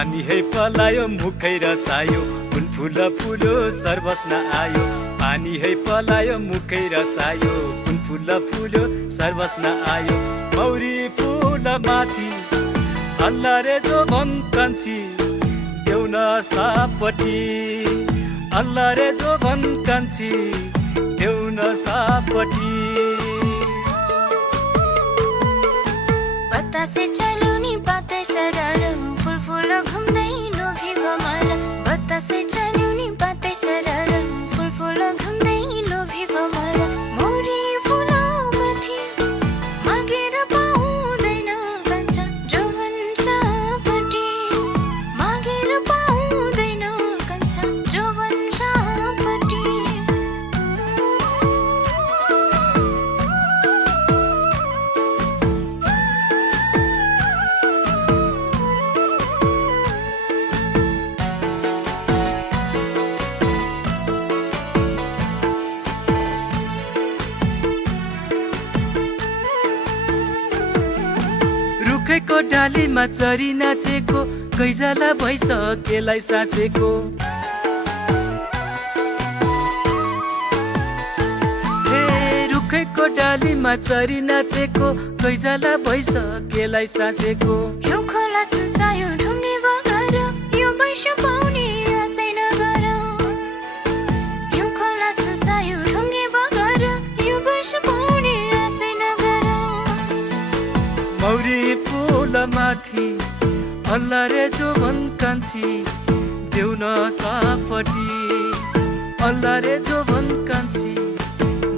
पानी है पलायो मुखै रसायो कुन फुल फुल्यो सर्वस्न आयो पानी है पलायो मुखै रसायो कुन फुल फुल्यो सर्वस्न आयो मौरी फुल माथि अल्ला रे जो भन्छी देउन सापटी अल्ला रे जो भन्छी देउन सापटी बतासे चल्यो नि पातै सरर फुल फुल घुम्दै लोभी भमर बतासे चल्यो नि पातै सरर फुल फुल घुम्दै लोभी भमर मौरी फुल माथि मागेर पाउँदैन कान्छा जौवन सापटी मागेर पाउँदैन कान्छा जौवन सापटी रुखैको डालीमा चरी नाचेको कैजाला भइसकेलाई साँचेको हे रुखैको डालीमा चरी नाचेको कैजाला भइसकेलाई साँचेको यो खोला सुसायो ढुङ्गे बगर यो वैश पाउने आशै नगर यो खोला सुसायो ढुङ्गे बगर यो वैश पाउने आशै नगर मौरी फुल माथि अल्ला रे जो कान्छी देउन सापटी अल्ला रे जो कान्छी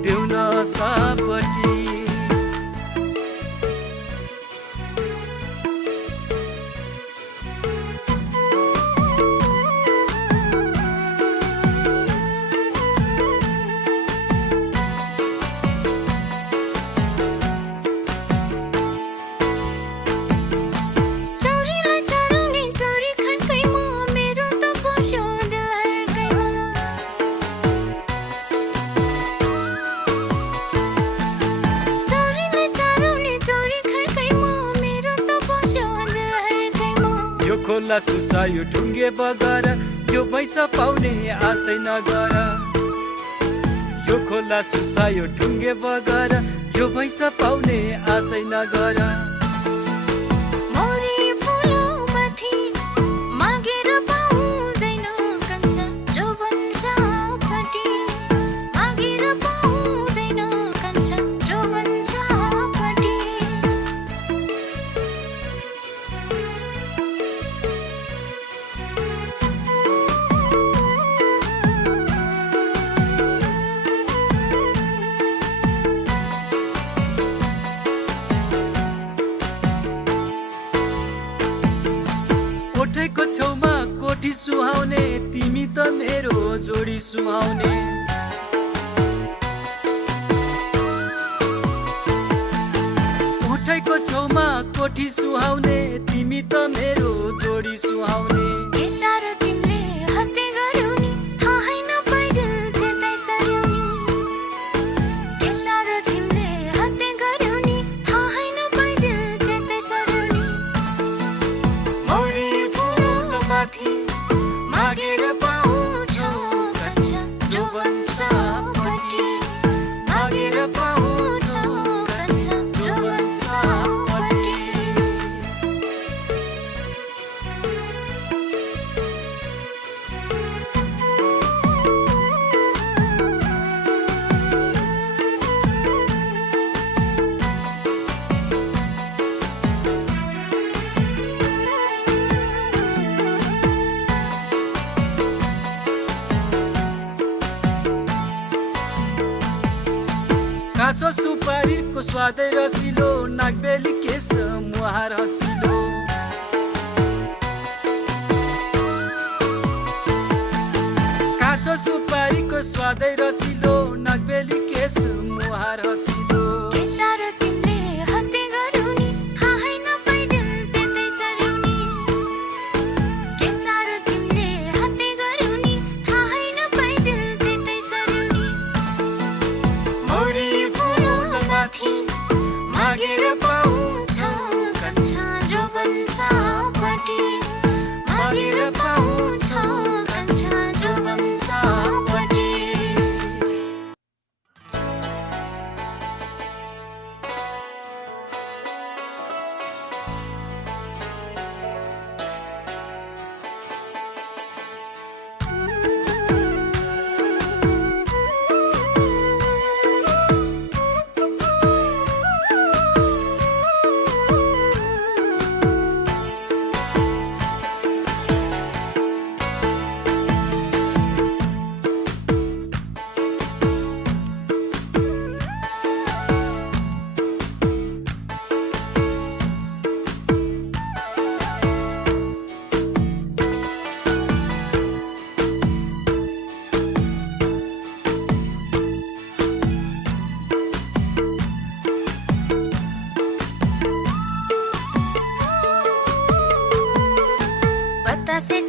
देउन सापटी चौरीलाई चराउने चौरी खड्कैमा मेरो त बस्यो दिल हर्कैमा चौरीलाई चराउने चौरी खड्कैमा मेरो त बस्यो दिल हर्कैमा यो खोला सुसायो ढुङ्गे बगर यो भैँस पाउने आशै नगर यो खोला सुसायो ढुङ्गे बगर यो भैँस पाउने आशै नगर मौरी फुल माथि मागेर पाउँदैन कान्छा जौवन सापटी मागेर पाउँदैन कान्छा जौवन सापटी कोठैको छेउमा कोठी सुहाउने तिमी त मेरो जोडी सुहाउने कोठैको छेउमा कोठी सुहाउने तिमी त मेरो जोडी सुहाउने के साह्रो तिमीले हत्या गर्यौ नि थाहै नपाइदिल त्यतै सर्यौ नि के साह्रो तिमीले हत्या गर्यौ नि थाहै नपाइदिल त्यतै सर्यौ नि मौरी फुल माथि मागेर पाउँछौ कान्छा जौवन सापटी मागेर पाउँछौ कान्छा जौवन सापटी काँचो सुपारीको स्वादै रसिलो नागबेली केस मुहार हसिलो काँचो सुपारीको स्वादै रसिलो नागबेली केस मुहार हसिलो के साह्रो तिमीले हत्या गर्यौ नि थाहै नपाइदिल त्यतै सर्यौ नि के साह्रो तिमीले हत्या गर्यौ नि थाहै नपाइदिल त्यतै सर्यौ नि मौरी फुल माथि मागेर पाउँछौ कान्छा जौवन सापटी वहाँनिर पाउँछ कान्छा जोबनसापट्टि। बतासे